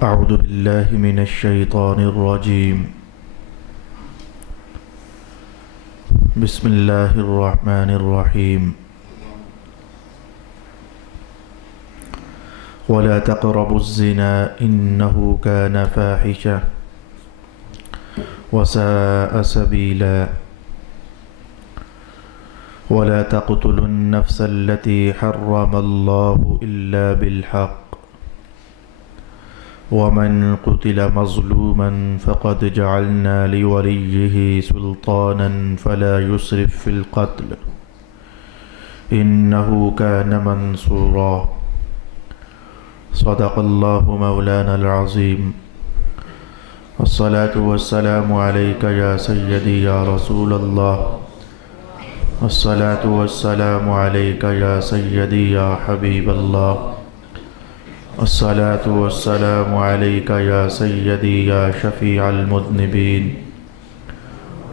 اعوذ باللہ من الشیطان الرجیم بسم اللہ الرحمن الرحیم ولا تقربوا الزنا انه كان فاحشا وساء سبیلا ولا تقتلوا النفس التي حرم الله إلا بالحق ومن قتل مظلوما فقد جعلنا لوليه سلطانا فلا يسرف في القتل إنه كان منصورا صدق الله مولانا العظيم والصلاة والسلام عليك يا سيدي يا رسول الله الصلاة والسلام عليك يا سيدي يا حبيب الله الصلاة والسلام عليك يا سيدي يا شفيع المذنبين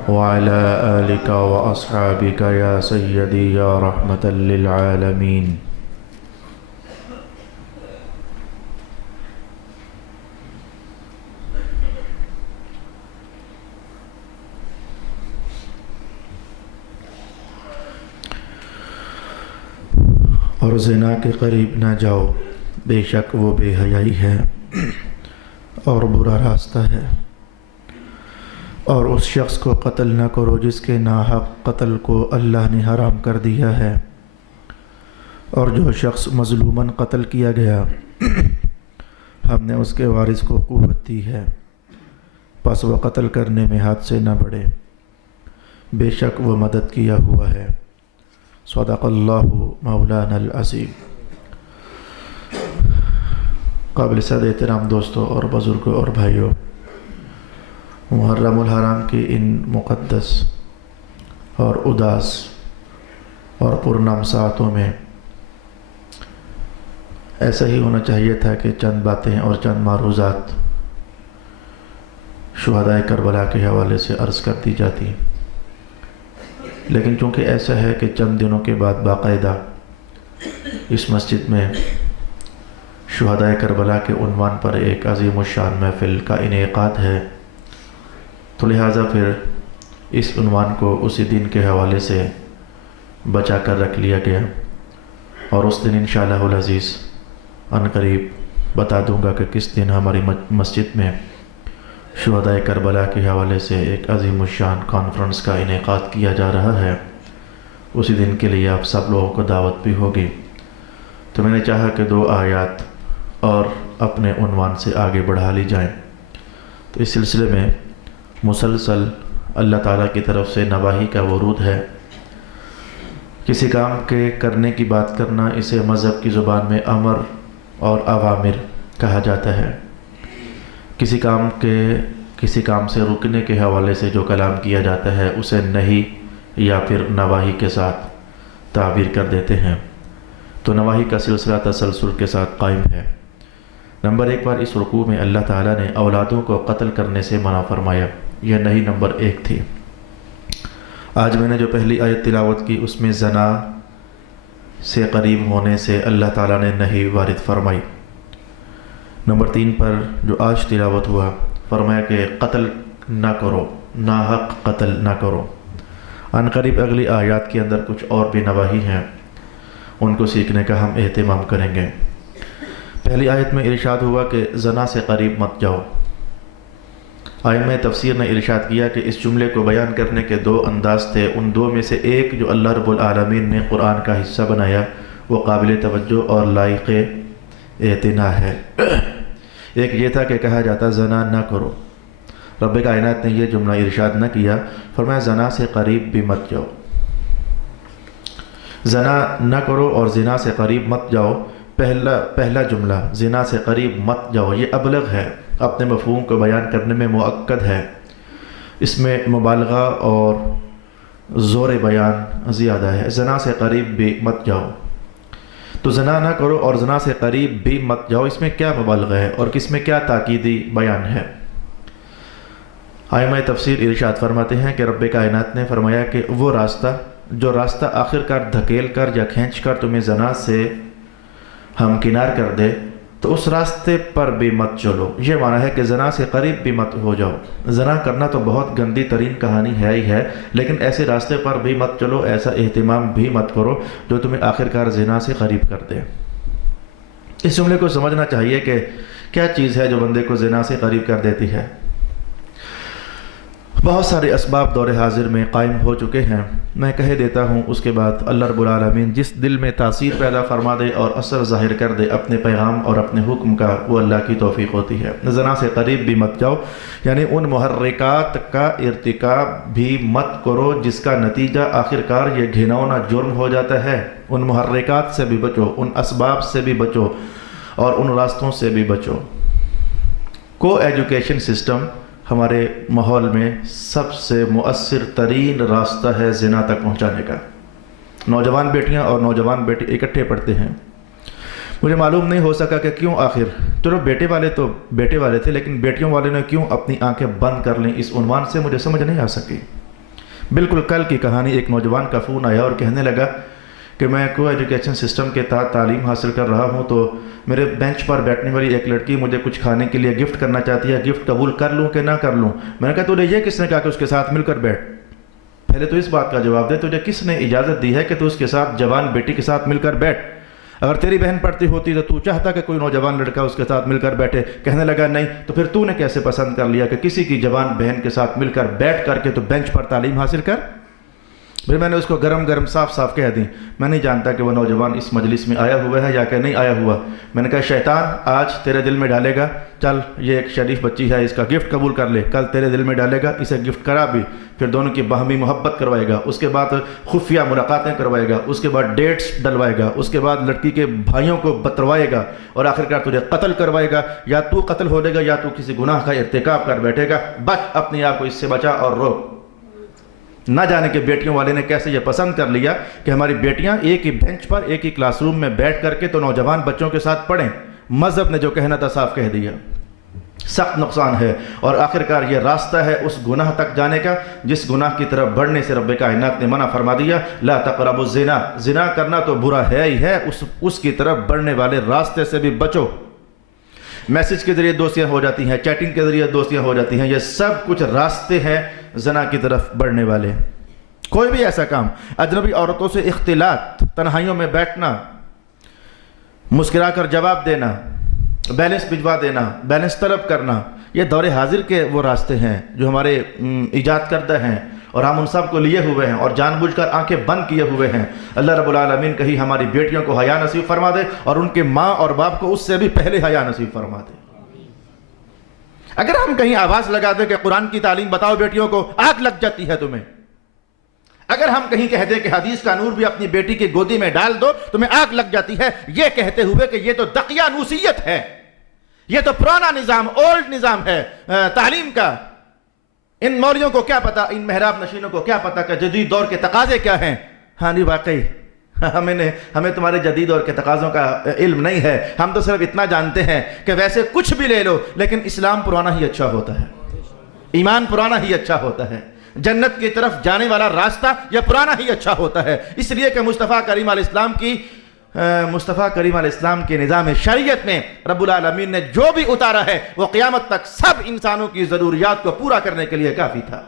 وعلى آلك وأصحابك يا سيدي يا رحمة للعالمين. اور زنا کے قریب نہ جاؤ، بے شک وہ بے حیائی ہے اور برا راستہ ہے. اور اس شخص کو قتل نہ کرو جس کے ناحق قتل کو اللہ نے حرام کر دیا ہے. اور جو شخص مظلوماً قتل کیا گیا ہم نے اس کے وارث کو قوت دی ہے، پس وہ قتل کرنے میں ہاتھ سے نہ بڑھے، بے شک وہ مدد کیا ہوا ہے. صدق اللہ مولانا العظیم. قابل صد احترام دوستوں اور بزرگوں اور بھائیوں، محرم الحرام کی ان مقدس اور اداس اور پرنام ساعتوں میں ایسا ہی ہونا چاہیے تھا کہ چند باتیں اور چند معروضات شہدائے کربلا کے حوالے سے عرض کر دی جاتی، لیکن چونکہ ایسا ہے کہ چند دنوں کے بعد باقاعدہ اس مسجد میں شہدائے کربلا کے عنوان پر ایک عظیم الشان محفل کا انعقاد ہے، تو لہٰذا پھر اس عنوان کو اسی دن کے حوالے سے بچا کر رکھ لیا گیا. اور اس دن انشاءاللہ العزیز عنقریب بتا دوں گا کہ کس دن ہماری مسجد میں شہدائے کربلا کے حوالے سے ایک عظیم الشان کانفرنس کا انعقاد کیا جا رہا ہے. اسی دن کے لیے آپ سب لوگوں کو دعوت بھی ہوگی. تو میں نے چاہا کہ 2 آیات اور اپنے عنوان سے آگے بڑھا لی جائیں. تو اس سلسلے میں مسلسل اللہ تعالیٰ کی طرف سے نواہی کا ورود ہے. کسی کام کے کرنے کی بات کرنا اسے مذہب کی زبان میں امر اور اوامر کہا جاتا ہے. کسی کام سے رکنے کے حوالے سے جو کلام کیا جاتا ہے اسے نہی یا پھر نواہی کے ساتھ تعبیر کر دیتے ہیں. تو نواہی کا سلسلہ تسلسل کے ساتھ قائم ہے. نمبر 1 پر اس رکوع میں اللہ تعالیٰ نے اولادوں کو قتل کرنے سے منع فرمایا. یہ نہی نمبر 1 تھی. آج میں نے جو پہلی آیت تلاوت کی اس میں زنا سے قریب ہونے سے اللہ تعالیٰ نے نہی وارد فرمائی. نمبر 3 پر جو آج تلاوت ہوا فرمایا کہ قتل نہ کرو، ناحق قتل نہ کرو. عنقریب اگلی آیات کے اندر کچھ اور بھی نواہی ہیں، ان کو سیکھنے کا ہم اہتمام کریں گے. پہلی آیت میں ارشاد ہوا کہ زنا سے قریب مت جاؤ. ائمہ تفسیر نے ارشاد کیا کہ اس جملے کو بیان کرنے کے 2 انداز تھے. ان 2 میں سے ایک جو اللہ رب العالمین نے قرآن کا حصہ بنایا وہ قابل توجہ اور لائق اعتنا ہے. ایک یہ تھا کہ کہا جاتا زنا نہ کرو. رب کائنات نے یہ جملہ ارشاد نہ کیا، فرمایا زنا سے قریب بھی مت جاؤ. زنا نہ کرو اور زنا سے قریب مت جاؤ. پہلا جملہ زنا سے قریب مت جاؤ یہ ابلغ ہے، اپنے مفہوم کو بیان کرنے میں مؤکد ہے. اس میں مبالغہ اور زور بیان زیادہ ہے. زنا سے قریب بھی مت جاؤ، تو زنا نہ کرو اور زنا سے قریب بھی مت جاؤ، اس میں کیا مبالغہ ہے اور کس میں کیا تاکیدی بیان ہے؟ ائمہ تفسیر ارشاد فرماتے ہیں کہ رب کائنات نے فرمایا کہ وہ راستہ جو راستہ آخر کار دھکیل کر یا کھینچ کر تمہیں زنا سے ہمکنار کر دے تو اس راستے پر بھی مت چلو۔ یہ معنی ہے کہ زنا سے قریب بھی مت ہو جاؤ۔ زنا کرنا تو بہت گندی ترین کہانی ہے ہی ہے، لیکن ایسے راستے پر بھی مت چلو، ایسا اہتمام بھی مت کرو جو تمہیں آخر کار زنا سے قریب کر دے۔ اس جملے کو سمجھنا چاہیے کہ کیا چیز ہے جو بندے کو زنا سے قریب کر دیتی ہے۔ بہت سارے اسباب دور حاضر میں قائم ہو چکے ہیں، میں کہہ دیتا ہوں، اس کے بعد اللہ رب العالمین جس دل میں تاثیر پیدا فرما دے اور اثر ظاہر کر دے اپنے پیغام اور اپنے حکم کا، وہ اللہ کی توفیق ہوتی ہے۔ زنا سے قریب بھی مت جاؤ، یعنی ان محرکات کا ارتکاب بھی مت کرو جس کا نتیجہ آخر کار یہ گھناؤنا جرم ہو جاتا ہے۔ ان محرکات سے بھی بچو، ان اسباب سے بھی بچو اور ان راستوں سے بھی بچو۔ کو ایجوکیشن سسٹم ہمارے ماحول میں سب سے مؤثر ترین راستہ ہے زنا تک پہنچانے کا۔ نوجوان بیٹیاں اور نوجوان بیٹے اکٹھے پڑھتے ہیں۔ مجھے معلوم نہیں ہو سکا کہ کیوں آخر، چلو بیٹے والے تو بیٹے والے تھے، لیکن بیٹیوں والے نے کیوں اپنی آنکھیں بند کر لیں، اس عنوان سے مجھے سمجھ نہیں آ سکی۔ بالکل کل کی کہانی، ایک نوجوان کا فون آیا اور کہنے لگا کہ میں کو ایجوکیشن سسٹم کے تحت تعلیم حاصل کر رہا ہوں، تو میرے بینچ پر بیٹھنے والی ایک لڑکی مجھے کچھ کھانے کے لیے گفٹ کرنا چاہتی ہے، گفٹ قبول کر لوں کہ نہ کر لوں؟ میں نے کہا تجھے یہ کس نے کہا کہ اس کے ساتھ مل کر بیٹھ؟ پہلے تو اس بات کا جواب دے، تجھے کس نے اجازت دی ہے کہ تو اس کے ساتھ، جوان بیٹی کے ساتھ مل کر بیٹھ؟ اگر تیری بہن پڑھتی ہوتی تو تو چاہتا کہ کوئی نوجوان لڑکا اس کے ساتھ مل کر بیٹھے؟ کہنے لگا نہیں، تو پھر تو نے کیسے پسند کر لیا کہ کسی کی جوان بہن کے ساتھ مل کر بیٹھ کر کے تو بینچ پر تعلیم حاصل کر؟ پھر میں نے اس کو گرم صاف کہہ دی، میں نہیں جانتا کہ وہ نوجوان اس مجلس میں آیا ہوا ہے یا کہ نہیں آیا ہوا۔ میں نے کہا شیطان آج تیرے دل میں ڈالے گا، چل یہ ایک شریف بچی ہے، اس کا گفٹ قبول کر لے، کل تیرے دل میں ڈالے گا، اسے گفٹ کرا بھی، پھر دونوں کی باہمی محبت کروائے گا، اس کے بعد خفیہ ملاقاتیں کروائے گا، اس کے بعد ڈیٹس ڈلوائے گا، اس کے بعد لڑکی کے بھائیوں کو بتروائے گا اور آخرکار تجھے قتل کروائے گا، یا تو قتل ہو جائے گا یا تو کسی گناہ کا ارتکاب کر بیٹھے گا۔ بچ، اپنے آپ کو اس سے بچا اور روک۔ نہ جانے کہ بیٹیوں والے نے کیسے یہ پسند کر لیا کہ ہماری بیٹیاں ایک ہی بینچ پر ایک ہی کلاس روم میں بیٹھ کر کے تو نوجوان بچوں کے ساتھ پڑھیں۔ مذہب نے جو کہنا تھا صاف کہہ دیا۔ سخت نقصان ہے اور آخرکار یہ راستہ ہے اس گناہ تک جانے کا جس گناہ کی طرف بڑھنے سے رب کائنات نے منع فرما دیا، لا تقربوا الزنا، زنا کرنا تو برا ہے ہی ہے، اس کی طرف بڑھنے والے راستے سے بھی بچو۔ میسج کے ذریعے دوستیاں ہو جاتی ہیں، چیٹنگ کے ذریعے دوستیاں ہو جاتی ہیں، یہ سب کچھ راستے ہیں زنا کی طرف بڑھنے والے۔ کوئی بھی ایسا کام، اجنبی عورتوں سے اختلاط، تنہائیوں میں بیٹھنا، مسکرا کر جواب دینا، بیلنس بھجوا دینا، بیلنس طلب کرنا، یہ دور حاضر کے وہ راستے ہیں جو ہمارے ایجاد کردہ ہیں اور ہم ان سب کو لیے ہوئے ہیں اور جان بوجھ کر آنکھیں بند کیے ہوئے ہیں۔ اللہ رب العالمین کہیں ہماری بیٹیوں کو حیا نصیب فرما دے اور ان کے ماں اور باپ کو اس سے بھی پہلے حیا نصیب فرما دے۔ اگر ہم کہیں آواز لگا دیں کہ قرآن کی تعلیم بتاؤ بیٹیوں کو، آگ لگ جاتی ہے تمہیں۔ اگر ہم کہیں کہہ دیں کہ حدیث کا نور بھی اپنی بیٹی کی گودی میں ڈال دو، تمہیں آگ لگ جاتی ہے، یہ کہتے ہوئے کہ یہ تو دقیانوسیت ہے، یہ تو پرانا نظام، اولڈ نظام ہے تعلیم کا۔ ان مولیوں کو کیا پتا، ان محراب نشینوں کو کیا پتا کہ جدید دور کے تقاضے کیا ہیں۔ ہاں نہیں، واقعی ہمیں تمہارے جدید دور کے تقاضوں کا علم نہیں ہے، ہم تو صرف اتنا جانتے ہیں کہ ویسے کچھ بھی لے لو لیکن اسلام پرانا ہی اچھا ہوتا ہے، ایمان پرانا ہی اچھا ہوتا ہے، جنت کی طرف جانے والا راستہ یہ پرانا ہی اچھا ہوتا ہے۔ اس لیے کہ مصطفیٰ کریم علیہ السلام کے نظام شریعت میں رب العالمین نے جو بھی اتارا ہے وہ قیامت تک سب انسانوں کی ضروریات کو پورا کرنے کے لیے کافی تھا۔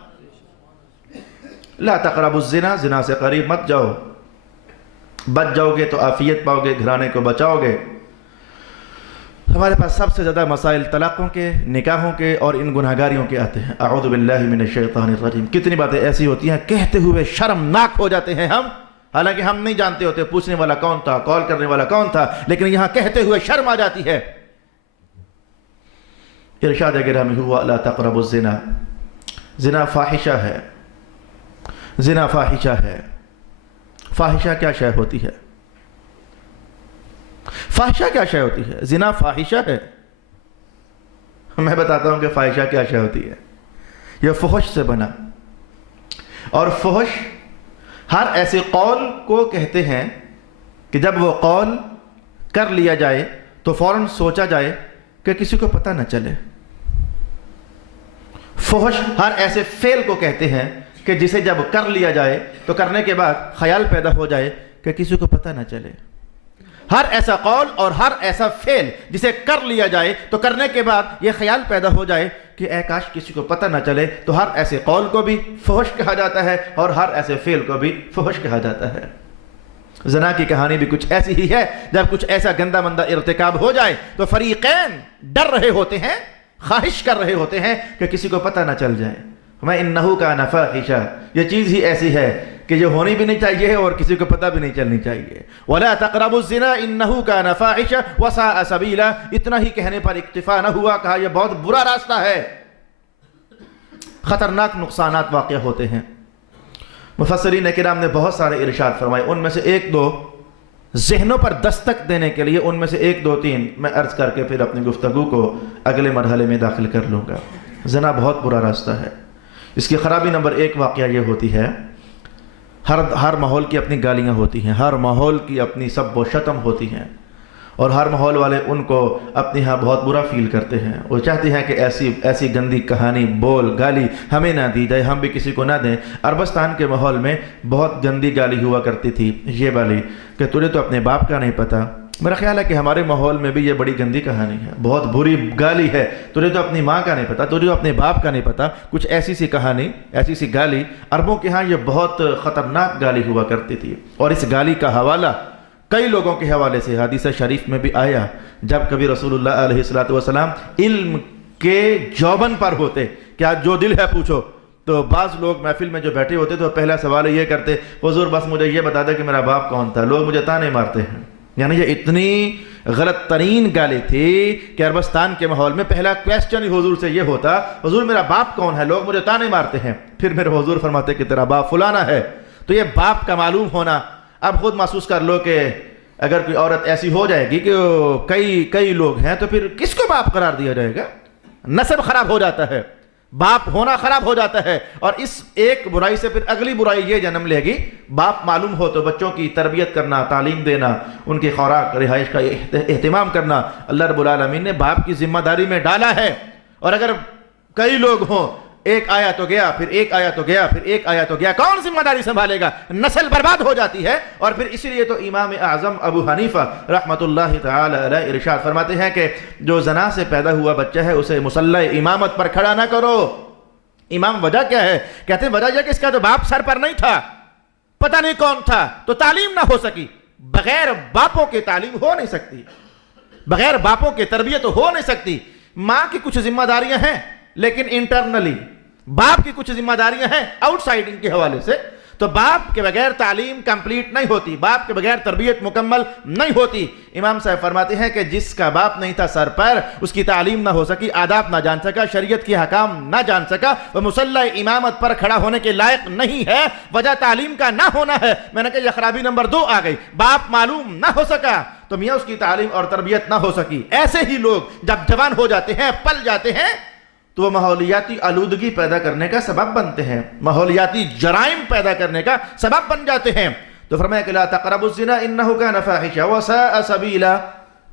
لا تقربوا الزنا، زنا سے قریب مت جاؤ، بچ جاؤ گے تو عافیت پاؤ گے، گھرانے کو بچاؤ گے۔ ہمارے پاس سب سے زیادہ مسائل طلاقوں کے، نکاحوں کے اور ان گناہگاریوں کے آتے ہیں۔ اعوذ باللہ من الشیطان الرجیم۔ کتنی باتیں ایسی ہوتی ہیں کہتے ہوئے شرمناک ہو جاتے ہیں ہم، حالانکہ ہم نہیں جانتے ہوتے پوچھنے والا کون تھا، کال کرنے والا کون تھا، لیکن یہاں کہتے ہوئے شرم آ جاتی ہے۔ ارشاد گرامی ہوا لا تقربوا الزنا، زنا فاحشہ ہے، زنا فاحشہ ہے۔ فاحشہ کیا شے ہوتی ہے؟ فاحشہ کیا شے ہوتی ہے؟ زنا فاحشہ ہے۔ میں بتاتا ہوں کہ فاحشہ کیا شے ہوتی ہے۔ یہ فحش سے بنا، اور فحش ہر ایسے قول کو کہتے ہیں کہ جب وہ قول کر لیا جائے تو فوراً سوچا جائے کہ کسی کو پتہ نہ چلے۔ فحش ہر ایسے فعل کو کہتے ہیں کہ جسے جب کر لیا جائے تو کرنے کے بعد خیال پیدا ہو جائے کہ کسی کو پتہ نہ چلے۔ ہر ایسا قول اور ہر ایسا فعل جسے کر لیا جائے تو کرنے کے بعد یہ خیال پیدا ہو جائے کہ اے کاش کسی کو پتہ نہ چلے، تو ہر ایسے قول کو بھی فحش کہا جاتا ہے اور ہر ایسے فعل کو بھی فحش کہا جاتا ہے۔ زنا کی کہانی بھی کچھ ایسی ہی ہے، جب کچھ ایسا گندا مندہ ارتکاب ہو جائے تو فریقین ڈر رہے ہوتے ہیں، خواہش کر رہے ہوتے ہیں کہ کسی کو پتہ نہ چل جائے۔ انہو کان فاحشہ، یہ چیز ہی ایسی ہے کہ جو ہونی بھی نہیں چاہیے اور کسی کو پتہ بھی نہیں چلنی چاہیے۔ وَلَا تَقْرَبُوا الزِّنَا إِنَّهُ كَانَ فَاحِشًا وَسَاءَ سَبِيلًا، اتنا ہی کہنے پر اکتفا نہ ہوا، کہا یہ بہت برا راستہ ہے، خطرناک نقصانات واقع ہوتے ہیں۔ مفسرین کرام نے بہت سارے ارشاد فرمائے، ان میں سے ایک دو ذہنوں پر دستک دینے کے لیے، ان میں سے ایک دو تین میں عرض کر کے پھر اپنی گفتگو کو اگلے مرحلے میں داخل کر لوں گا۔ زنا بہت برا راستہ ہے۔ اس کی خرابی نمبر ایک واقعہ یہ ہوتی ہے، ہر ماحول کی اپنی گالیاں ہوتی ہیں، ہر ماحول کی اپنی سب و شتم ہوتی ہیں، اور ہر ماحول والے ان کو اپنی ہاں بہت برا فیل کرتے ہیں۔ وہ چاہتے ہیں کہ ایسی گندی کہانی، بول، گالی ہمیں نہ دی جائے، ہم بھی کسی کو نہ دیں۔ عربستان کے ماحول میں بہت گندی گالی ہوا کرتی تھی یہ والی کہ تجھے تو اپنے باپ کا نہیں پتہ۔ میرا خیال ہے کہ ہمارے ماحول میں بھی یہ بڑی گندی کہانی ہے، بہت بری گالی ہے، تجھے تو اپنی ماں کا نہیں پتہ، تجھے تو اپنے باپ کا نہیں پتہ۔ کچھ ایسی سی کہانی، ایسی سی گالی، عربوں کے ہاں یہ بہت خطرناک گالی ہوا کرتی تھی۔ اور اس گالی کا حوالہ کئی لوگوں کے حوالے سے حدیث شریف میں بھی آیا، جب کبھی رسول اللہ علیہ السلام علم کے جوبن پر ہوتے کہ آج جو دل ہے پوچھو، تو بعض لوگ محفل میں جو بیٹھے ہوتے تو پہلا سوال یہ کرتے، حضور بس مجھے یہ بتا دے کہ میرا باپ کون تھا، لوگ مجھے تانے مارتے ہیں۔ یعنی یہ اتنی غلط ترین گالی تھی کہ عربستان کے ماحول میں پہلا کویسچن حضور سے یہ ہوتا، حضور میرا باپ کون ہے، لوگ مجھے تانے مارتے ہیں۔ پھر میرے حضور فرماتے کہ تیرا باپ فلانا ہے۔ تو یہ باپ کا معلوم ہونا، اب خود محسوس کر لو کہ اگر کوئی عورت ایسی ہو جائے گی کہ کئی لوگ ہیں تو پھر کس کو باپ قرار دیا جائے گا؟ نسب خراب ہو جاتا ہے، باپ ہونا خراب ہو جاتا ہے، اور اس ایک برائی سے پھر اگلی برائی یہ جنم لے گی۔ باپ معلوم ہو تو بچوں کی تربیت کرنا، تعلیم دینا، ان کی خوراک رہائش کا اہتمام کرنا اللہ رب العالمین نے باپ کی ذمہ داری میں ڈالا ہے۔ اور اگر کئی لوگ ہوں، ایک آیا تو گیا، پھر ایک آیا تو گیا، پھر ایک آیا تو گیا، کون ذمہ داری سنبھالے گا؟ نسل برباد ہو جاتی ہے۔ اور پھر اسی لیے تو امام اعظم ابو حنیفہ رحمۃ اللہ تعالی علیہ ارشاد فرماتے ہیں کہ جو زنا سے پیدا ہوا بچہ ہے اسے مصلی امامت پر کھڑا نہ کرو۔ امام وجہ کیا ہے؟ کہتے ہیں وجہ یہ کہ اس کا تو باپ سر پر نہیں تھا، پتہ نہیں کون تھا، تو تعلیم نہ ہو سکی۔ بغیر باپوں کے تعلیم ہو نہیں سکتی، بغیر باپوں کے تربیت ہو نہیں سکتی۔ ماں کی کچھ ذمہ داریاں ہیں لیکن انٹرنلی، باپ کی کچھ ذمہ داریاں ہیں آؤٹ سائڈنگ کے حوالے سے۔ تو باپ کے بغیر تعلیم کمپلیٹ نہیں ہوتی، باپ کے بغیر تربیت مکمل نہیں ہوتی۔ امام صاحب فرماتے ہیں کہ جس کا باپ نہیں تھا سر پر، اس کی تعلیم نہ ہو سکی، آداب نہ جان سکا، شریعت کی حکام نہ جان سکا، وہ مصلی امامت پر کھڑا ہونے کے لائق نہیں ہے۔ وجہ تعلیم کا نہ ہونا ہے۔ میں نے کہا یہ خرابی نمبر 2 آ گئی، باپ معلوم نہ ہو سکا تو میاں اس کی تعلیم اور تربیت نہ ہو سکی۔ ایسے ہی لوگ جب جوان ہو جاتے ہیں، پل جاتے ہیں، تو وہ ماحولیاتی آلودگی پیدا کرنے کا سبب بنتے ہیں، ماحولیاتی جرائم پیدا کرنے کا سبب بن جاتے ہیں۔ تو فرمایا کہ لا تقربوا الزنا انہ کان فاحشا وساء سبیلا،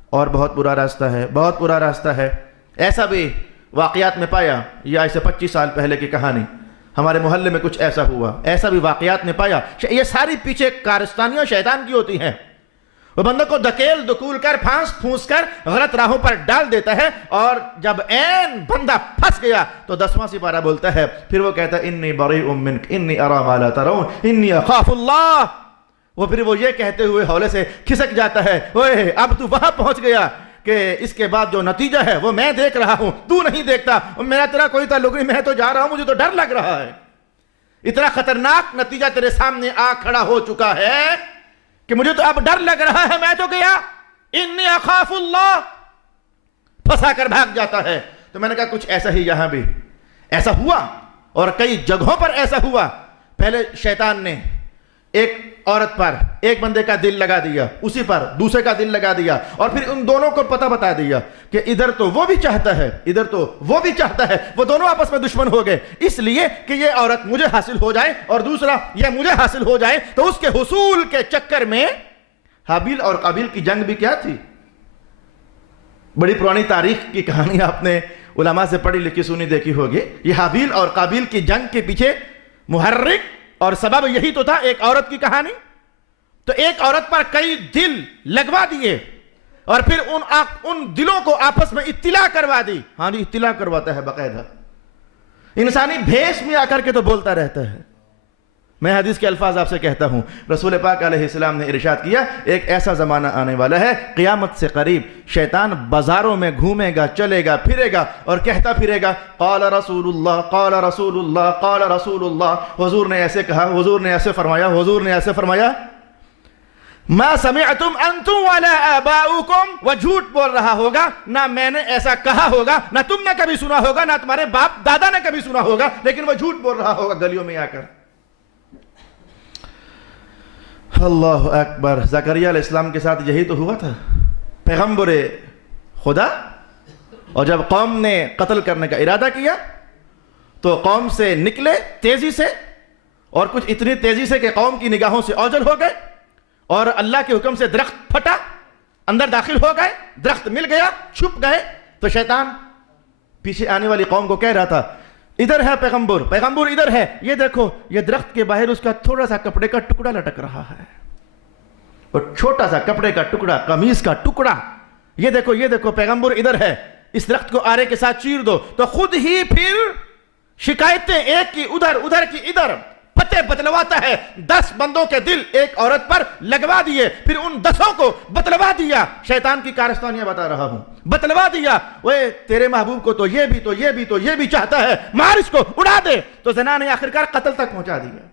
اور بہت برا راستہ ہے، بہت برا راستہ ہے۔ ایسا بھی واقعات میں پایا، یہ آج سے 25 سال پہلے کی کہانی، ہمارے محلے میں کچھ ایسا ہوا، ایسا بھی واقعات میں پایا۔ یہ ساری پیچھے کارستانیاں شیطان کی ہوتی ہیں، وہ بندوں کو دکیل دکول کر پھانس پھونس کر غلط راہوں پر ڈال دیتا ہے، اور جب عین بندہ پھنس گیا تو 10واں سپارہ بولتا ہے، پھر وہ کہتا ہے انی بریء منک انی اری ما لا ترون انی اخاف اللہ۔ پھر وہ یہ کہتے ہوئے ہولے سے کھسک جاتا ہے، اوئے اب تو وہاں پہنچ گیا کہ اس کے بعد جو نتیجہ ہے وہ میں دیکھ رہا ہوں، تو نہیں دیکھتا، میرا تیرا کوئی تعلق نہیں، میں تو جا رہا ہوں، مجھے تو ڈر لگ رہا ہے۔ اتنا خطرناک نتیجہ تیرے سامنے آ کھڑا ہو چکا ہے کہ مجھے تو اب ڈر لگ رہا ہے، میں تو گیا، انی اخاف اللہ، پھنسا کر بھاگ جاتا ہے۔ تو میں نے کہا کچھ ایسا ہی یہاں بھی ایسا ہوا، اور کئی جگہوں پر ایسا ہوا۔ پہلے شیطان نے ایک عورت پر ایک بندے کا دل لگا دیا، اسی پر دوسرے کا دل لگا دیا، اور پھر ان دونوں کو پتہ بتا دیا کہ ادھر تو وہ بھی چاہتا ہے، ادھر تو وہ بھی چاہتا ہے، وہ دونوں آپس میں دشمن ہو گئے، اس لیے کہ یہ عورت مجھے حاصل ہو جائے اور دوسرا یہ مجھے حاصل ہو جائے۔ تو اس کے حصول کے چکر میں حابیل اور قابیل کی جنگ بھی کیا تھی؟ بڑی پرانی تاریخ کی کہانی آپ نے علماء سے پڑھی لکھی سنی دیکھی ہوگی۔ یہ حابیل اور قابیل کی جنگ کے پیچھے محرک اور سبب یہی تو تھا، ایک عورت کی کہانی. تو ایک عورت پر کئی دل لگوا دیے اور پھر ان دلوں کو آپس میں اطلاع کروا دی. ہاں جی، اطلاع کرواتا ہے باقاعدہ، انسانی بھیس میں آ کر کے تو بولتا رہتا ہے. میں حدیث کے الفاظ آپ سے کہتا ہوں، رسول پاک علیہ السلام نے ارشاد کیا، ایک ایسا زمانہ آنے والا ہے قیامت سے قریب، شیطان بازاروں میں گھومے گا، چلے گا، پھرے گا اور کہتا پھرے گا قال رسول اللہ، قال رسول اللہ، قال رسول اللہ، حضور نے ایسے کہا، حضور نے ایسے فرمایا، حضور نے ایسے فرمایا. ما سمعتم انتم ولا آباؤکم، وہ جھوٹ بول رہا ہوگا، نہ میں نے ایسا کہا ہوگا، نہ تم نے کبھی سنا ہوگا، نہ تمہارے باپ دادا نے کبھی سنا ہوگا، لیکن وہ جھوٹ بول رہا ہوگا گلیوں میں آ کر. اللہ اکبر. زکریا علیہ السلام کے ساتھ یہی تو ہوا تھا، پیغمبر خدا. اور جب قوم نے قتل کرنے کا ارادہ کیا تو قوم سے نکلے تیزی سے، اور کچھ اتنی تیزی سے کہ قوم کی نگاہوں سے اوجھل ہو گئے، اور اللہ کے حکم سے درخت پھٹا، اندر داخل ہو گئے، درخت مل گیا، چھپ گئے. تو شیطان پیچھے آنے والی قوم کو کہہ رہا تھا ادھر ہے پیغمبر، پیغمبر ادھر ہے، یہ دیکھو یہ درخت کے باہر اس کا تھوڑا سا کپڑے کا ٹکڑا لٹک رہا ہے، اور چھوٹا سا کپڑے کا ٹکڑا، قمیص کا ٹکڑا، یہ دیکھو یہ دیکھو پیغمبر ادھر ہے، اس درخت کو آرے کے ساتھ چیر دو. تو خود ہی پھر شکایتیں ایک کی ادھر، ادھر کی ادھر، پتے بتلواتا ہے. 10 بندوں کے دل ایک عورت پر لگوا دیے، پھر ان 10 کو بتلوا دیا. شیطان کی کارستانیاں بتا رہا ہوں، بتلوا دیا. وہ تیرے محبوب کو تو یہ بھی تو یہ بھی تو یہ بھی چاہتا ہے، مار اس کو، اڑا دے. تو زنا نے آخرکار قتل تک پہنچا دیا،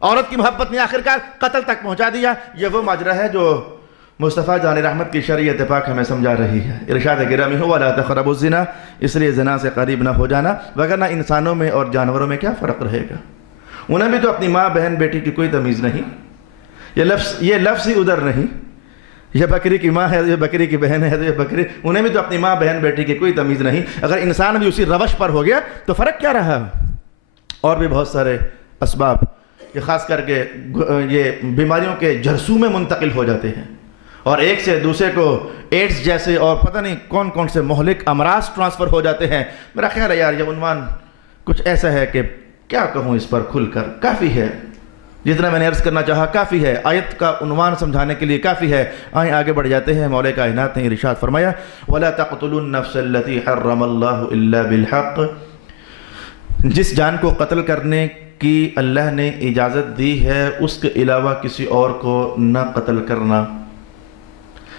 عورت کی محبت نے آخرکار قتل تک پہنچا دیا. یہ وہ ماجرا ہے جو مصطفیٰ جان رحمت کی شریعت پاک ہمیں سمجھا رہی ہے. ارشاد گرامی ہو وَلَا تَقْرَبُوا الزِّنَا، اس لیے زنا سے قریب نہ ہو جانا، وگرنہ انسانوں میں اور جانوروں میں کیا فرق رہے گا. انہیں بھی تو اپنی ماں بہن بیٹی کی کوئی تمیز نہیں. یہ لفظ ہی ادھر نہیں، یہ بکری کی ماں ہے، یہ بکری کی بہن ہے، یہ بکری، انہیں بھی تو اپنی ماں بہن بیٹی کی کوئی تمیز نہیں. اگر انسان بھی اسی روش پر ہو گیا تو فرق کیا رہا. اور بھی بہت سارے اسباب، یہ خاص کر کے یہ بیماریوں کے جرثومے منتقل ہو جاتے ہیں، اور ایک سے دوسرے کو ایڈز جیسے اور پتہ نہیں کون کون سے مہلک امراض ٹرانسفر ہو جاتے ہیں. میرا خیال ہے یار یہ عنوان کچھ ایسا ہے کہ کیا کہوں اس پر کھل کر، کافی ہے، جتنا میں نے عرض کرنا چاہا کافی ہے، آیت کا عنوان سمجھانے کے لیے کافی ہے. آئیں آگے بڑھ جاتے ہیں. مولا کائنات نے ارشاد فرمایا وَلَا تَقْتُلُوا النَّفْسَ الَّتِي حَرَّمَ اللَّهُ إِلَّا بِالْحَقِّ، جس جان کو قتل کرنے کی اللہ نے اجازت دی ہے اس کے علاوہ کسی اور کو نہ قتل کرنا.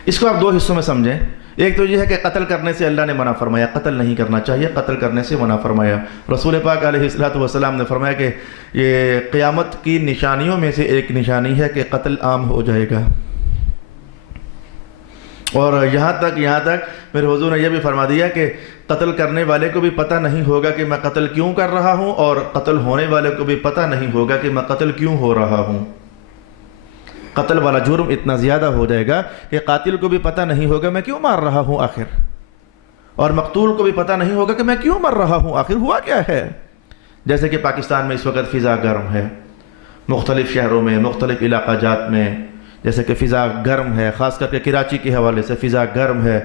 اس کو آپ 2 حصوں میں سمجھیں. ایک تو یہ ہے کہ قتل کرنے سے اللہ نے منع فرمایا، قتل نہیں کرنا چاہیے، قتل کرنے سے منع فرمایا. رسول پاک علیہ السلام نے فرمایا کہ یہ قیامت کی نشانیوں میں سے ایک نشانی ہے کہ قتل عام ہو جائے گا. اور یہاں تک میرے حضور نے یہ بھی فرما دیا کہ قتل کرنے والے کو بھی پتہ نہیں ہوگا کہ میں قتل کیوں کر رہا ہوں، اور قتل ہونے والے کو بھی پتہ نہیں ہوگا کہ میں قتل کیوں ہو رہا ہوں. قتل والا جرم اتنا زیادہ ہو جائے گا کہ قاتل کو بھی پتہ نہیں ہوگا میں کیوں مار رہا ہوں آخر، اور مقتول کو بھی پتہ نہیں ہوگا کہ میں کیوں مر رہا ہوں آخر، ہوا کیا ہے. جیسے کہ پاکستان میں اس وقت فضا گرم ہے، مختلف شہروں میں، مختلف علاقہ جات میں جیسے کہ فضا گرم ہے، خاص کر کے کراچی کے حوالے سے فضا گرم ہے.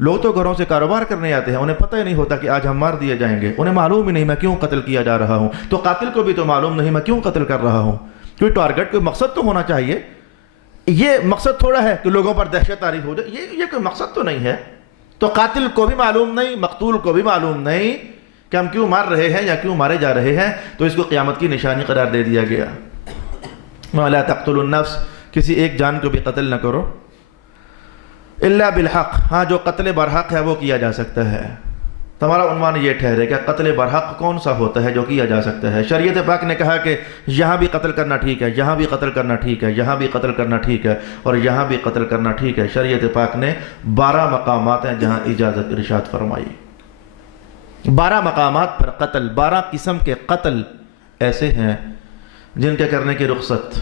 لوگ تو گھروں سے کاروبار کرنے آتے ہیں، انہیں پتہ ہی نہیں ہوتا کہ آج ہم مار دیے جائیں گے، انہیں معلوم ہی نہیں میں کیوں قتل کیا جا رہا ہوں. تو قاتل کو بھی تو معلوم نہیں میں کیوں قتل کر رہا ہوں. کوئی ٹارگٹ، کوئی مقصد تو ہونا چاہیے. یہ مقصد تھوڑا ہے کہ لوگوں پر دہشت طاری ہو جائے، یہ کوئی مقصد تو نہیں ہے. تو قاتل کو بھی معلوم نہیں، مقتول کو بھی معلوم نہیں کہ ہم کیوں مار رہے ہیں یا کیوں مارے جا رہے ہیں. تو اس کو قیامت کی نشانی قرار دے دیا گیا. وَلَا تَقْتُلُوا النَّفْسَ، کسی ایک جان کو بھی قتل نہ کرو، الا بالحق، ہاں جو قتل برحق ہے وہ کیا جا سکتا ہے. تمہارا عنوان یہ ٹھہرے کہ قتل برحق کون سا ہوتا ہے جو کیا جا سکتا ہے. شریعت پاک نے کہا کہ یہاں بھی قتل کرنا ٹھیک ہے، یہاں بھی قتل کرنا ٹھیک ہے، یہاں بھی قتل کرنا ٹھیک ہے، اور یہاں بھی قتل کرنا ٹھیک ہے. شریعت پاک نے 12 مقامات ہیں جہاں اجازت ارشاد فرمائی. 12 مقامات پر قتل، 12 قسم کے قتل ایسے ہیں جن کے کرنے کی رخصت،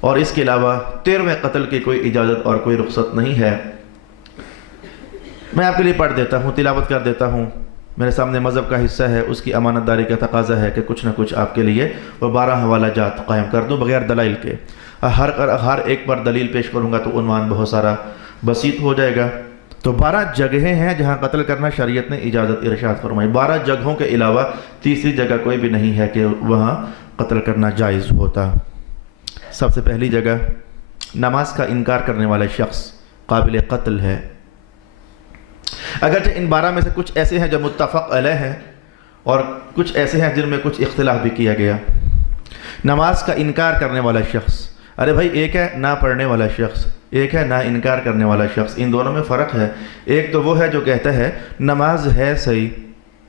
اور اس کے علاوہ 13ویں قتل کی کوئی اجازت اور کوئی رخصت نہیں ہے. میں آپ کے لیے پڑھ دیتا ہوں، تلاوت کر دیتا ہوں. میرے سامنے مذہب کا حصہ ہے، اس کی امانت داری کا تقاضا ہے کہ کچھ نہ کچھ آپ کے لیے وہ 12 حوالہ جات قائم کر دوں بغیر دلائل کے. ہر ایک پر دلیل پیش کروں گا تو عنوان بہت سارا بسیط ہو جائے گا. تو 12 جگہیں ہیں جہاں قتل کرنا شریعت نے اجازت ارشاد فرمائی. 12 جگہوں کے علاوہ تیسری جگہ کوئی بھی نہیں ہے کہ وہاں قتل کرنا جائز ہوتا۔ سب سے پہلی جگہ، نماز کا انکار کرنے والا شخص قابل قتل ہے، اگرچہ ان 12 میں سے کچھ ایسے ہیں جو متفق علیہ ہیں اور کچھ ایسے ہیں جن میں کچھ اختلاف بھی کیا گیا۔ نماز کا انکار کرنے والا شخص، ارے بھائی ایک ہے نہ پڑھنے والا شخص، ایک ہے نہ انکار کرنے والا شخص، ان دونوں میں فرق ہے۔ ایک تو وہ ہے جو کہتا ہے نماز ہے صحیح،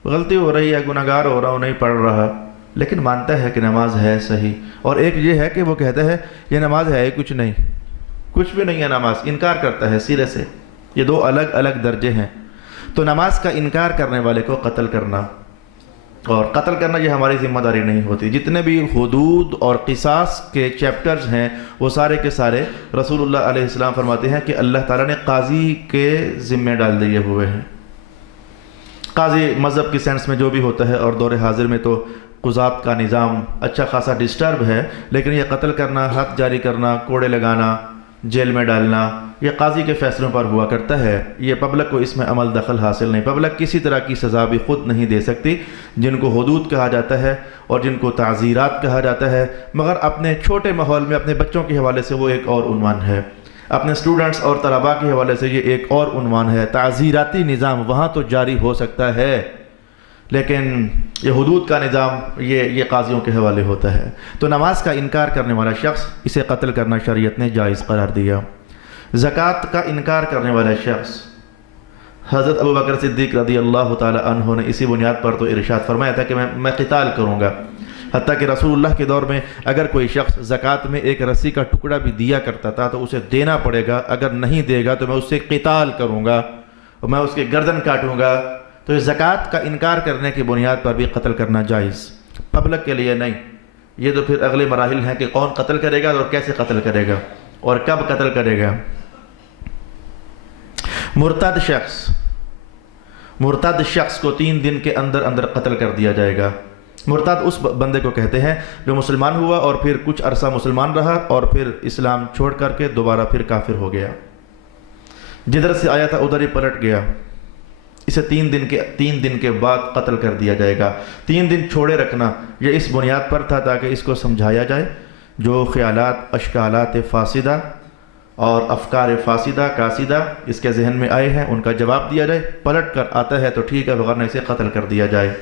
غلطی ہو رہی ہے، گناہگار ہو رہا ہوں، نہیں پڑھ رہا، لیکن مانتا ہے کہ نماز ہے صحیح۔ اور ایک یہ ہے کہ وہ کہتا ہے یہ نماز ہے کچھ نہیں، کچھ بھی نہیں ہے نماز، انکار کرتا ہے سرے سے۔ یہ دو الگ الگ درجے ہیں۔ تو نماز کا انکار کرنے والے کو قتل کرنا، اور قتل کرنا یہ ہماری ذمہ داری نہیں ہوتی۔ جتنے بھی حدود اور قصاص کے چیپٹرز ہیں وہ سارے کے سارے رسول اللہ علیہ السلام فرماتے ہیں کہ اللہ تعالیٰ نے قاضی کے ذمہ ڈال دیے ہوئے ہیں۔ قاضی مذہب کی سینس میں جو بھی ہوتا ہے، اور دور حاضر میں تو قضات کا نظام اچھا خاصا ڈسٹرب ہے، لیکن یہ قتل کرنا، حد جاری کرنا، کوڑے لگانا، جیل میں ڈالنا، یہ قاضی کے فیصلوں پر ہوا کرتا ہے۔ یہ پبلک کو اس میں عمل دخل حاصل نہیں، پبلک کسی طرح کی سزا بھی خود نہیں دے سکتی۔ جن کو حدود کہا جاتا ہے اور جن کو تعزیرات کہا جاتا ہے، مگر اپنے چھوٹے ماحول میں اپنے بچوں کے حوالے سے وہ ایک اور عنوان ہے، اپنے سٹوڈنٹس اور طلباء کے حوالے سے یہ ایک اور عنوان ہے۔ تعزیراتی نظام وہاں تو جاری ہو سکتا ہے، لیکن یہ حدود کا نظام یہ قاضیوں کے حوالے ہوتا ہے۔ تو نماز کا انکار کرنے والا شخص، اسے قتل کرنا شریعت نے جائز قرار دیا۔ زکوٰۃ کا انکار کرنے والا شخص، حضرت ابوبکر صدیق رضی اللہ تعالی عنہ نے اسی بنیاد پر تو ارشاد فرمایا تھا کہ میں قتال کروں گا۔ حتیٰ کہ رسول اللہ کے دور میں اگر کوئی شخص زکوٰۃ میں ایک رسی کا ٹکڑا بھی دیا کرتا تھا تو اسے دینا پڑے گا، اگر نہیں دے گا تو میں اس سے قتال کروں گا اور میں اس کی گردن کاٹوں گا۔ تو اس زکوٰۃ کا انکار کرنے کی بنیاد پر بھی قتل کرنا جائز، پبلک کے لیے نہیں۔ یہ تو پھر اگلے مراحل ہیں کہ کون قتل کرے گا اور کیسے قتل کرے گا اور کب قتل کرے گا۔ مرتد شخص کو 3 دن کے اندر اندر قتل کر دیا جائے گا۔ مرتد اس بندے کو کہتے ہیں جو مسلمان ہوا اور پھر کچھ عرصہ مسلمان رہا اور پھر اسلام چھوڑ کر کے دوبارہ پھر کافر ہو گیا، جدھر سے آیا تھا ادھر ہی پلٹ گیا۔ اسے 3 دن کے بعد قتل کر دیا جائے گا۔ 3 دن چھوڑے رکھنا یہ اس بنیاد پر تھا تاکہ اس کو سمجھایا جائے، جو خیالات، اشکالات فاسدہ اور افکار فاسدہ کاسدہ اس کے ذہن میں آئے ہیں ان کا جواب دیا جائے۔ پلٹ کر آتا ہے تو ٹھیک ہے، ورنہ اسے قتل کر دیا جائے۔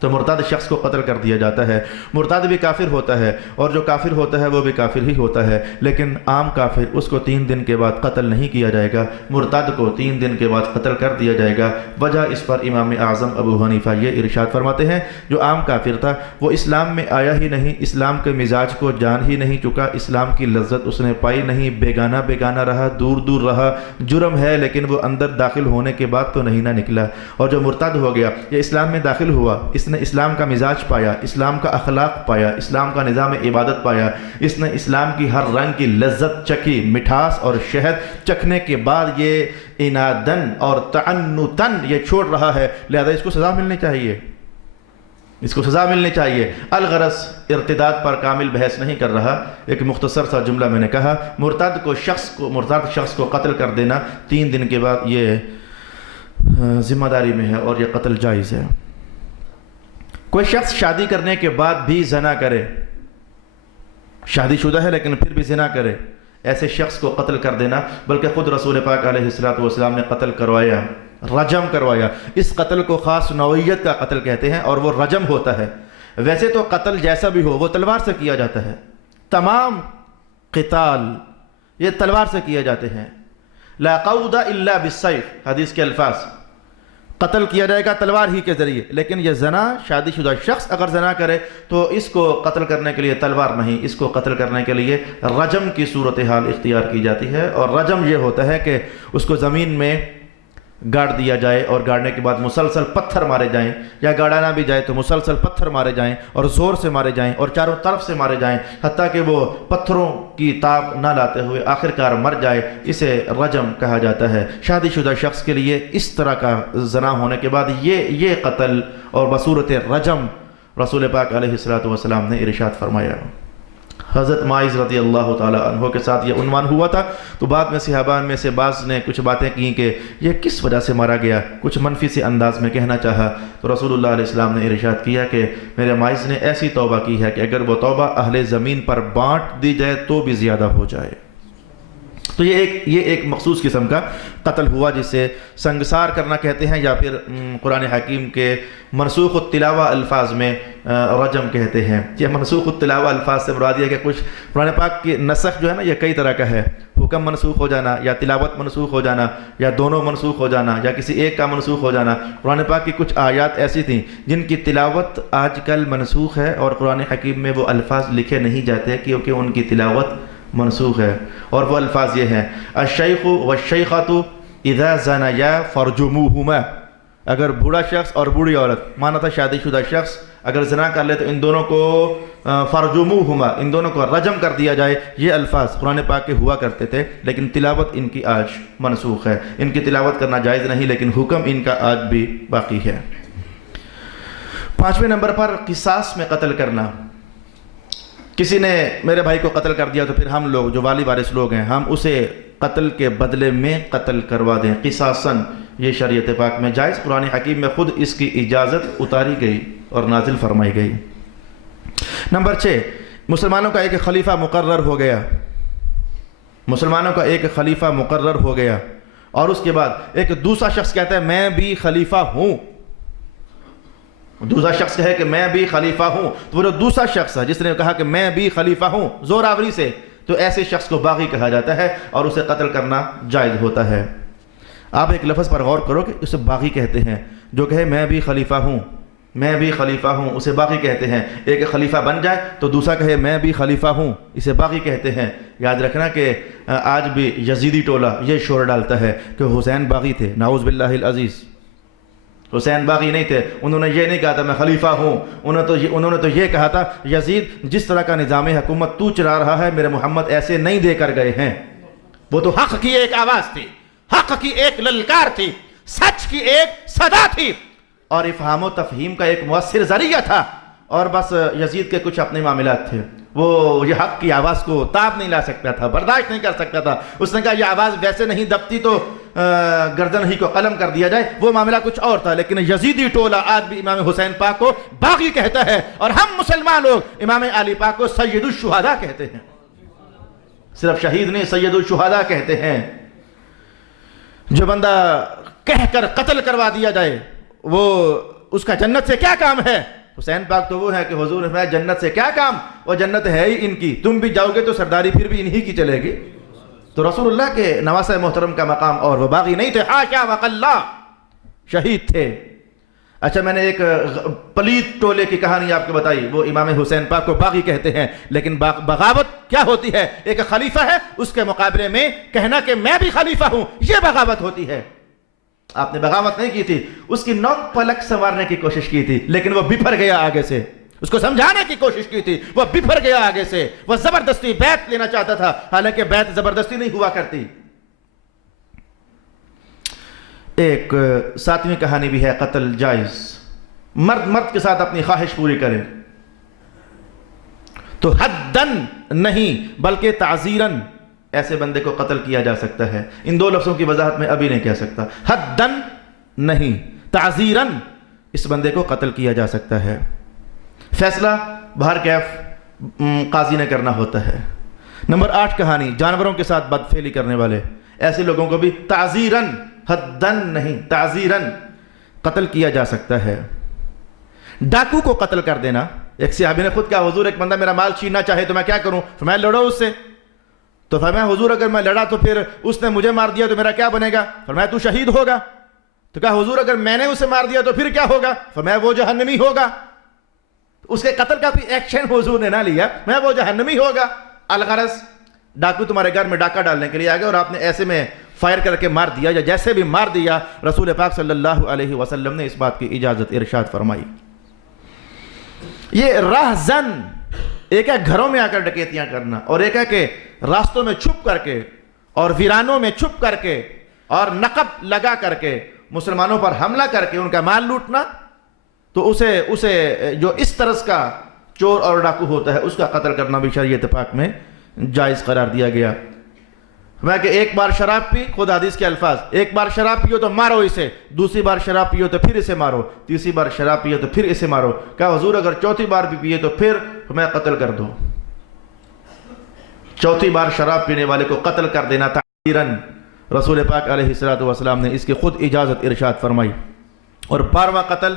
تو مرتد شخص کو قتل کر دیا جاتا ہے۔ مرتد بھی کافر ہوتا ہے، اور جو کافر ہوتا ہے وہ بھی کافر ہی ہوتا ہے، لیکن عام کافر اس کو 3 دن کے بعد قتل نہیں کیا جائے گا، مرتد کو 3 دن کے بعد قتل کر دیا جائے گا۔ وجہ اس پر امام اعظم ابو حنیفہ یہ ارشاد فرماتے ہیں جو عام کافر تھا وہ اسلام میں آیا ہی نہیں، اسلام کے مزاج کو جان ہی نہیں چکا، اسلام کی لذت اس نے پائی نہیں، بیگانہ رہا، دور رہا، جرم ہے لیکن وہ اندر داخل ہونے کے بعد تو نہیں نہ نکلا۔ اور جو مرتد ہو گیا، یہ اسلام میں داخل ہوا، اس نے اسلام کا مزاج پایا، اسلام کا اخلاق پایا، اسلام کا نظام عبادت پایا، اس نے اسلام کی ہر رنگ کی لذت چکھی، مٹھاس اور شہد چکھنے کے بعد یہ انادن اور تعنتن یہ چھوڑ رہا ہے، لہذا اس کو سزا ملنی چاہیے، اس کو سزا ملنی چاہیے۔ الغرض ارتداد پر کامل بحث نہیں کر رہا، ایک مختصر سا جملہ میں نے کہا، مرتد شخص کو قتل کر دینا 3 دن کے بعد یہ ذمہ داری میں ہے اور یہ قتل جائز ہے۔ کوئی شخص شادی کرنے کے بعد بھی زنا کرے، شادی شدہ ہے لیکن پھر بھی زنا کرے، ایسے شخص کو قتل کر دینا، بلکہ خود رسول پاک علیہ السلام نے قتل کروایا، رجم کروایا۔ اس قتل کو خاص نوعیت کا قتل کہتے ہیں اور وہ رجم ہوتا ہے۔ ویسے تو قتل جیسا بھی ہو وہ تلوار سے کیا جاتا ہے، تمام قتال یہ تلوار سے کیے جاتے ہیں۔ لا قود الا بالسیف، حدیث کے الفاظ، قتل کیا جائے گا تلوار ہی کے ذریعے۔ لیکن یہ زنا، شادی شدہ شخص اگر زنا کرے تو اس کو قتل کرنے کے لیے تلوار نہیں، اس کو قتل کرنے کے لیے رجم کی صورتحال اختیار کی جاتی ہے۔ اور رجم یہ ہوتا ہے کہ اس کو زمین میں گاڑ دیا جائے اور گاڑنے کے بعد مسلسل پتھر مارے جائیں، یا گاڑا نہ بھی جائے تو مسلسل پتھر مارے جائیں اور زور سے مارے جائیں اور چاروں طرف سے مارے جائیں حتیٰ کہ وہ پتھروں کی تاب نہ لاتے ہوئے آخرکار مر جائے، اسے رجم کہا جاتا ہے۔ شادی شدہ شخص کے لیے اس طرح کا زنا ہونے کے بعد یہ قتل اور بصورت رجم رسول پاک علیہ السلام نے ارشاد فرمایا۔ حضرت معاذ رضی اللہ تعالیٰ عنہ کے ساتھ یہ عنوان ہوا تھا، تو بعد میں صحابہ میں سے بعض نے کچھ باتیں کی کہ یہ کس وجہ سے مارا گیا، کچھ منفی سے انداز میں کہنا چاہا، تو رسول اللہ علیہ السلام نے ارشاد کیا کہ میرے معاذ نے ایسی توبہ کی ہے کہ اگر وہ توبہ اہل زمین پر بانٹ دی جائے تو بھی زیادہ ہو جائے۔ تو یہ ایک مخصوص قسم کا قتل ہوا جسے سنگسار کرنا کہتے ہیں، یا پھر قرآن حکیم کے منسوخ التلاوہ الفاظ میں رجم کہتے ہیں۔ یہ منسوخ التلاوہ الفاظ سے مراد یہ کہ کچھ قرآن پاک کی نسخ جو ہے نا یہ کئی طرح کا ہے، حکم منسوخ ہو جانا، یا تلاوت منسوخ ہو جانا، یا دونوں منسوخ ہو جانا، یا کسی ایک کا منسوخ ہو جانا۔ قرآن پاک کی کچھ آیات ایسی تھیں جن کی تلاوت آج کل منسوخ ہے اور قرآن حکیم میں وہ الفاظ لکھے نہیں جاتے کیونکہ ان کی تلاوت منسوخ ہے، اور وہ الفاظ یہ ہیں: الشیخ والشیخۃ اذا زنیا فرجموہما، اگر بوڑھا شخص اور بوڑھی عورت، مانا تھا شادی شدہ شخص، اگر زنا کر لے تو ان دونوں کو فرجموہما، ان دونوں کو رجم کر دیا جائے۔ یہ الفاظ قرآن پاک کے ہوا کرتے تھے، لیکن تلاوت ان کی آج منسوخ ہے، ان کی تلاوت کرنا جائز نہیں، لیکن حکم ان کا آج بھی باقی ہے۔ 5ویں نمبر پر قصاص میں قتل کرنا۔ کسی نے میرے بھائی کو قتل کر دیا تو پھر ہم لوگ جو والی وارث لوگ ہیں ہم اسے قتل کے بدلے میں قتل کروا دیں قصاصاً۔ یہ شریعت پاک میں جائز، قرآن حکیم میں خود اس کی اجازت اتاری گئی اور نازل فرمائی گئی۔ نمبر 6، مسلمانوں کا ایک خلیفہ مقرر ہو گیا، مسلمانوں کا ایک خلیفہ مقرر ہو گیا، اور اس کے بعد ایک دوسرا شخص کہتا ہے میں بھی خلیفہ ہوں، دوسرا شخص کہے کہ میں بھی خلیفہ ہوں، تو وہ جو دوسرا شخص ہے جس نے کہا کہ میں بھی خلیفہ ہوں زور آوری سے، تو ایسے شخص کو باغی کہا جاتا ہے اور اسے قتل کرنا جائز ہوتا ہے۔ آپ ایک لفظ پر غور کرو کہ اسے باغی کہتے ہیں، جو کہے میں بھی خلیفہ ہوں، میں بھی خلیفہ ہوں، اسے باغی کہتے ہیں۔ ایک خلیفہ بن جائے تو دوسرا کہے میں بھی خلیفہ ہوں، اسے باغی کہتے ہیں۔ یاد رکھنا کہ آج بھی یزیدی ٹولہ یہ شور ڈالتا ہے کہ حسین باغی تھے، نعوذ باللہ العزیز، حسین باغی نہیں تھے، انہوں نے یہ نہیں کہا تھا میں خلیفہ ہوں، انہوں نے تو یہ کہا تھا یزید جس طرح کا نظام حکومت تو چلا رہا ہے میرے محمد ایسے نہیں دے کر گئے ہیں۔ وہ تو حق کی ایک آواز تھی، حق کی ایک للکار تھی، سچ کی ایک صدا تھی، اور افہام و تفہیم کا ایک مؤثر ذریعہ تھا، اور بس یزید کے کچھ اپنے معاملات تھے، وہ یہ حق کی آواز کو تاب نہیں لا سکتا تھا، برداشت نہیں کر سکتا تھا۔ اس نے کہا یہ آواز ویسے نہیں دبتی تو گردن ہی کو قلم کر دیا جائے، وہ معاملہ کچھ اور تھا۔ لیکن یزیدی ٹولہ آج بھی امام حسین پاک کو باغی کہتا ہے، اور ہم مسلمان لوگ امام علی پاک کو سید الشہداء کہتے ہیں، صرف شہید نہیں سید الشہداء کہتے ہیں۔ جو بندہ کہہ کر قتل کروا دیا جائے وہ اس کا جنت سے کیا کام ہے؟ حسین پاک تو وہ ہے کہ حضور نے فرمایا جنت سے کیا کام، وہ جنت ہے ہی ان کی، تم بھی جاؤ گے تو سرداری پھر بھی انہی کی چلے گی۔ تو رسول اللہ کے نواسہ محترم کا مقام، اور وہ باغی نہیں تھے، حاشا وقلا، شہید تھے۔ اچھا، میں نے ایک پلیت ٹولے کی کہانی آپ کو بتائی، وہ امام حسین پاک کو باغی کہتے ہیں، لیکن بغاوت کیا ہوتی ہے؟ ایک خلیفہ ہے، اس کے مقابلے میں کہنا کہ میں بھی خلیفہ ہوں، یہ بغاوت ہوتی ہے۔ آپ نے بغاوت نہیں کی تھی، اس کی نوک پلک سنوارنے کی کوشش کی تھی، لیکن وہ بپھر گیا آگے سے، اس کو سمجھانے کی کوشش کی تھی، وہ بپھر گیا آگے سے، وہ زبردستی بیعت لینا چاہتا تھا، حالانکہ بیعت زبردستی نہیں ہوا کرتی۔ ایک 7ویں کہانی بھی ہے، قتل جائز، مرد کے ساتھ اپنی خواہش پوری کرے تو حدن نہیں بلکہ تعزیرن ایسے بندے کو قتل کیا جا سکتا ہے۔ ان دو لفظوں کی وضاحت میں ابھی نہیں کہہ سکتا، حدن نہیں، تعزیرن اس بندے کو قتل کیا جا سکتا ہے۔ فیصلہ بہر کیف قاضی نے کرنا ہوتا ہے۔ نمبر 8 کہانی، جانوروں کے ساتھ بدفعلی کرنے والے، ایسے لوگوں کو بھی تعزیرن، حدن نہیں، تعزیرن قتل کیا جا سکتا ہے۔ ڈاکو کو قتل کر دینا، ایک صحابی نے خود کہا حضور ایک بندہ میرا مال چھیننا چاہے تو میں کیا کروں؟ فرمایا لڑو اس سے۔ تو فرمایا حضور اگر میں لڑا تو پھر اس نے مجھے مار دیا تو میرا کیا بنے گا؟ فرمایا تو شہید ہوگا۔ تو کہا حضور اگر میں نے اسے مار دیا تو پھر کیا ہوگا؟ فرمایا وہ جہنمی ہوگا۔ اس کے قتل کا بھی ایکشن حضور نے نہ لیا، میں وہ جہنمی ہوگا۔ الغرض ڈاکو تمہارے گھر میں ڈاکہ ڈالنے کے لیے آ گیا اور آپ نے ایسے میں فائر کر کے مار دیا، یا جیسے بھی مار دیا، رسول پاک صلی اللہ علیہ وسلم نے اس بات کی اجازت ارشاد فرمائی۔ یہ راہ زن، ایک ہے گھروں میں آ کر ڈکیتیاں کرنا، اور ایک ہے کہ راستوں میں چھپ کر کے اور ویرانوں میں چھپ کر کے اور نقب لگا کر کے مسلمانوں پر حملہ کر کے ان کا مال لوٹنا۔ تو اسے جو اس طرز کا چور اور ڈاکو ہوتا ہے اس کا قتل کرنا بھی شریعت پاک میں جائز قرار دیا گیا۔ میں کہ ایک بار شراب پی، خود حدیث کے الفاظ، ایک بار شراب پیو تو مارو اسے، دوسری بار شراب پیو تو پھر اسے مارو، تیسری بار شراب پیو تو پھر اسے مارو۔ کہا حضور اگر چوتھی بار بھی پیے تو پھر ہمیں قتل کر دو۔ چوتھی بار شراب پینے والے کو قتل کر دینا تعزیراً، رسول پاک علیہ السلام نے اس کی خود اجازت ارشاد فرمائی۔ اور 12واں قتل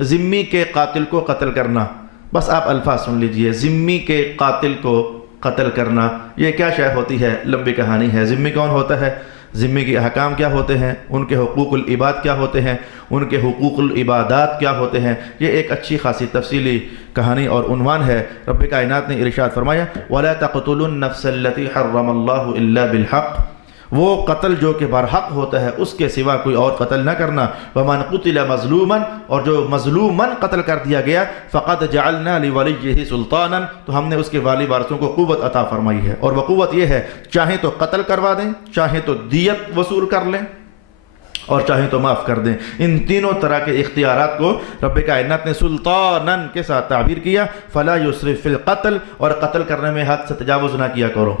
ذمی کے قاتل کو قتل کرنا۔ بس آپ الفاظ سن لیجئے، ذمی کے قاتل کو قتل کرنا یہ کیا شے ہوتی ہے، لمبی کہانی ہے۔ ذمی کون ہوتا ہے، ذمی کے احکام کیا ہوتے ہیں، ان کے حقوق العباد کیا ہوتے ہیں، ان کے حقوق العبادات کیا ہوتے ہیں، یہ ایک اچھی خاصی تفصیلی کہانی اور عنوان ہے۔ رب کائنات نے ارشاد فرمایا وَلَا تَقْتُلُوا النَّفْسَ الَّتِي حَرَّمَ اللَّهُ إِلَّا بِالْحَقِّ، وہ قتل جو کہ برحق ہوتا ہے اس کے سوا کوئی اور قتل نہ کرنا۔ وَمَنْ قُتِلَ مَظْلُومًا، اور جو مظلوماً قتل کر دیا گیا، فَقَدْ جَعَلْنَا لِوَلِيِّهِ سُلْطَانًا، تو ہم نے اس کے والی وارثوں کو قوت عطا فرمائی ہے۔ اور وہ قوت یہ ہے چاہیں تو قتل کروا دیں، چاہیں تو دیت وصول کر لیں، اور چاہیں تو معاف کر دیں۔ ان تینوں طرح کے اختیارات کو رب کائنات نے سلطاناً کے ساتھ تعبیر کیا۔ فَلَا يُسْرِفْ فِي الْقَتْلِ، اور قتل کرنے میں حد سے تجاوز نہ کیا کرو۔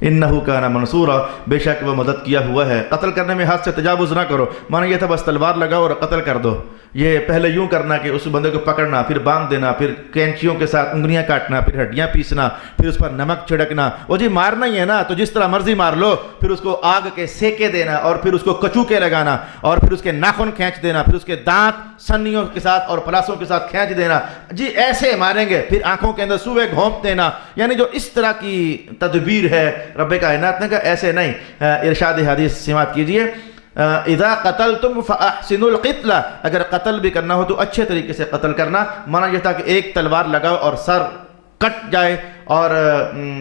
انہو کان منصورا، بے شک وہ مدد کیا ہوا ہے۔ قتل کرنے میں حد سے تجاوز نہ کرو، معنی یہ تھا بس تلوار لگاؤ اور قتل کر دو۔ یہ پہلے یوں کرنا کہ اس بندے کو پکڑنا، پھر باندھ دینا، پھر کینچیوں کے ساتھ انگلیاں کاٹنا، پھر ہڈیاں پیسنا، پھر اس پر نمک چھڑکنا۔ وہ جی مارنا ہی ہے نا تو جس طرح مرضی مار لو، پھر اس کو آگ کے سیکے دینا، اور پھر اس کو کچوکے لگانا، اور پھر اس کے ناخن کھینچ دینا، پھر اس کے دانت سنیوں کے ساتھ اور پلاسوں کے ساتھ کھینچ دینا۔ جی ایسے ماریں گے، پھر آنکھوں کے اندر سوئے گھونپ دینا، یعنی جو اس طرح کی تدبیر ہے رب کائنات نے کہا ایسے نہیں۔ ارشاد حدیث سماعت کیجئے، اذا قتلتم فاحسنوا القتل، اگر قتل بھی کرنا ہو تو اچھے طریقے سے قتل کرنا۔ معنی یہ تھا کہ ایک تلوار لگاؤ اور سر کٹ جائے اور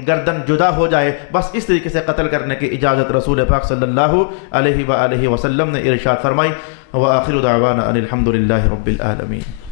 گردن جدا ہو جائے، بس اس طریقے سے قتل کرنے کی اجازت رسول پاک صلی اللہ علیہ وآلہ وسلم نے ارشاد فرمائی۔ وآخر دعوانا ان الحمد للہ رب العالمین۔